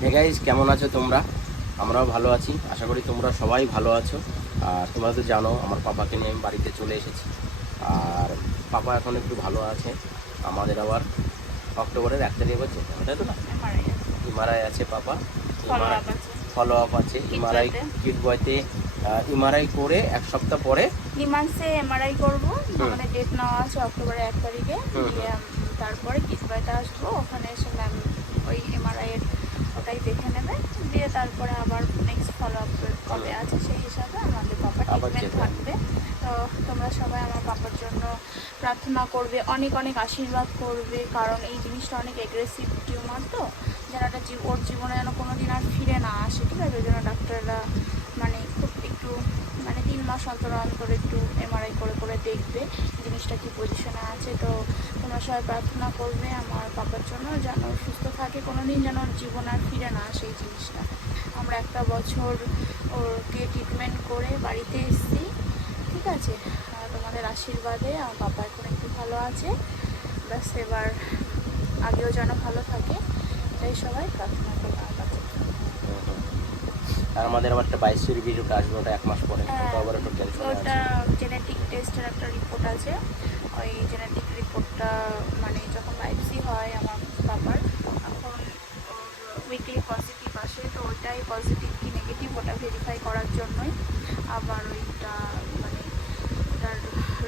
Guys কেমন আছো তোমরা? আমরাও ভালো আছি। আশা করি তোমরা সবাই ভালো আছো। আর তোমরা তো জানো আমার পাপাকে নিয়ে আমি বাড়িতে চলে এসেছি। আর পাপা এখন একটু ভালো আছে। আমাদের আবার অক্টোবরের এক তারিখে হচ্ছে। তাই তো না? ইমারাই আছে পাপা। ফলো আপ আছে। ইমারাই কিট বয়তে ইমারাই করে এক সপ্তাহ পরে নিমান্সে এমআরআই করব। আমাদের ডেট নেওয়া আছে অক্টোবরের এক তারিখে। তারপরে কিসবাইতে আসব। ওখানে এসে ম্যাম ওই এমআরআই দিয়ে তারপরে আবার নেক্সট ফলো আপ কবে আছে সেই হিসাবে আমাদের পাপা ট্রিটমেন্ট থাকবে। তো তোমরা সবাই আমার পাপার জন্য প্রার্থনা করবে অনেক অনেক আশীর্বাদ করবে কারণ এই জিনিসটা অনেক এগ্রেসিভ টিউমার তো। যেন একটা ওর জীবনে যেন কোনো দিন আর ফিরে না আসে ঠিক আছে? ওই জন্য ডাক্তাররা মানে খুব একটু মানে তিন মাস অন্তর অন্তর একটু এমআরআই করে করে দেখবে। জিনিসটা কি পজিশনে আছে তো তোমরা সবাই প্রার্থনা করবে আমার পাপার জন্য যেন সুস্থ থাকে কোনো দিন যেন জীবন আর ফিরে না আসে এই জিনিসটা। আমরা একটা বছর ওকে ট্রিটমেন্ট করে বাড়িতে এসেছি ঠিক আছে? আর তোমাদের আশীর্বাদে আমার বাবা এখন একটু ভালো আছে। ব্যাস এবার আগেও যেন ভালো থাকে তাই সবাই প্রার্থনা করবে আমার কাছে আর আমাদের আবার একটা বাইশ রিভিউটা আসবে ওটা এক মাস পরে হ্যাঁ, ওটা আবার একটু টেনশন ওটা জেনেটিক টেস্টের একটা রিপোর্ট আছে। ওই জেনেটিক রিপোর্টটা মানে যখন বাইপসি হয় আমার বাবার, তখন উইকলি পজিটিভ আসে। তো ওইটাই পজিটিভ কি নেগেটিভ ওটা ভেরিফাই করার জন্যই আবার ওইটা মানে ওটার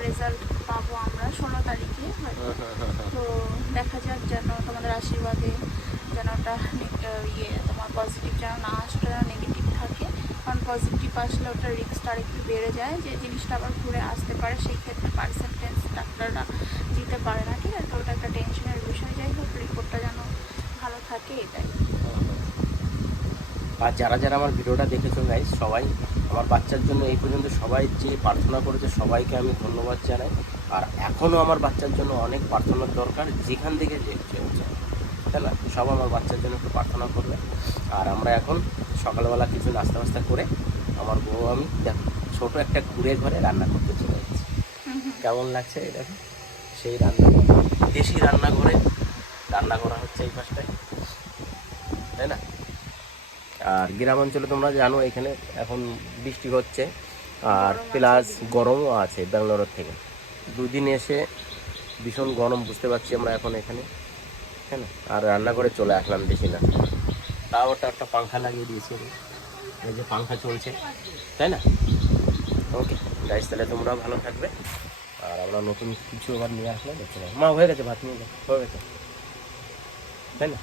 রেজাল্ট পাবো আমরা ষোলো তারিখে। তো দেখা যাক যেন তোমাদের আশীর্বাদে যেন ওটা ইয়ে তোমার পজিটিভ যেন না আসে নেগেটিভ কারণ পজিটিভ আসলে ওটা রিস্কটা একটু বেড়ে যায়, যে জিনিসটা আবার ঘুরে আসতে পারে, সেই ক্ষেত্রে পার্সেন্টেজ ডাক্তাররা দিতে পারে না, ঠিক আছে? ওটা একটা টেনশনের বিষয়। যাই হোক রিপোর্টটা যেন ভালো থাকে, এটাই। আর যারা যারা আমার ভিডিওটা দেখেছ গাইজ সবাই আমার বাচ্চার জন্য এই পর্যন্ত সবাই যে প্রার্থনা করেছে, সবাইকে আমি ধন্যবাদ জানাই। আর এখনও আমার বাচ্চার জন্য অনেক প্রার্থনার দরকার, যেখান থেকে যে না সব আমার বাচ্চার জন্য একটু প্রার্থনা করবে। আর আমরা এখন সকালবেলা কিছু নাস্তা বাস্তা করে আমার বউ আমি দেখো ছোটো একটা ঘুরে ঘরে রান্না করতে চলে যাচ্ছি। কেমন লাগছে এই দেখো? সেই রান্না দেশি রান্নাঘরে রান্না করা হচ্ছে এই পাশটায়। তাই না? আর গ্রাম অঞ্চলে তোমরা জানো এখানে এখন বৃষ্টি হচ্ছে। আর প্লাস গরমও আছে ব্যাঙ্গালোরের থেকে। দুদিন এসে ভীষণ গরম বুঝতে পারছি আমরা এখন এখানে। তাই না আর রান্না করে চলে আসলাম বেশি না। তাও ওটা একটা পাংখা লাগিয়ে দিয়েছি এই যে পাংখা চলছে তাই না? ওকে গাইস তাহলে তোমরাও ভালো থাকবে। আর আমরা নতুন কিছু আবার নিয়ে আসলে দেখতে পাবো। মা হয়ে গেছে ভাত নিয়ে হয়ে গেছে। তাই না?